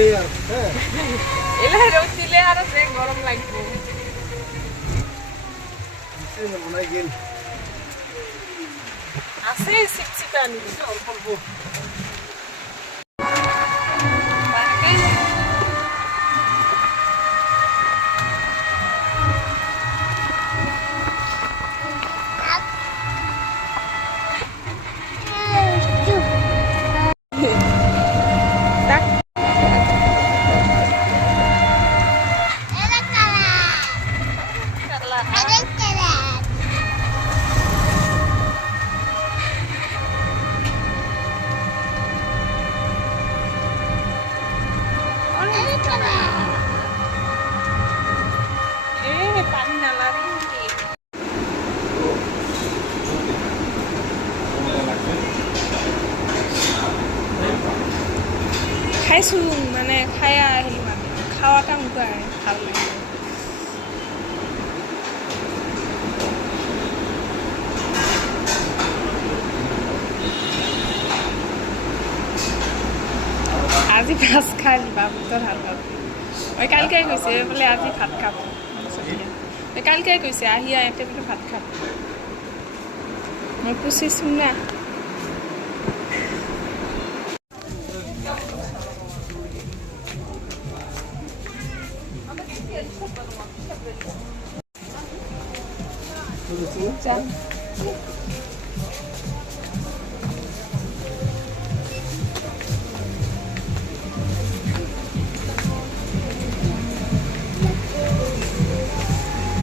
এলা রোদ দিলে আরো যে গরম লাগবে আছে চিপচিপানি অল্প অল্প খাইছো মানে খাই আহিলো আমি খাওয়াটা মোটা ভাল লাগে আজি ভাত খাই বাবুতো ভাল পাব ওই কালকে কৈছে বোলে আজি ভাত খাব কালকে কৈছে আহি আহতে বোলে ভাত খাব মই পুছিছো না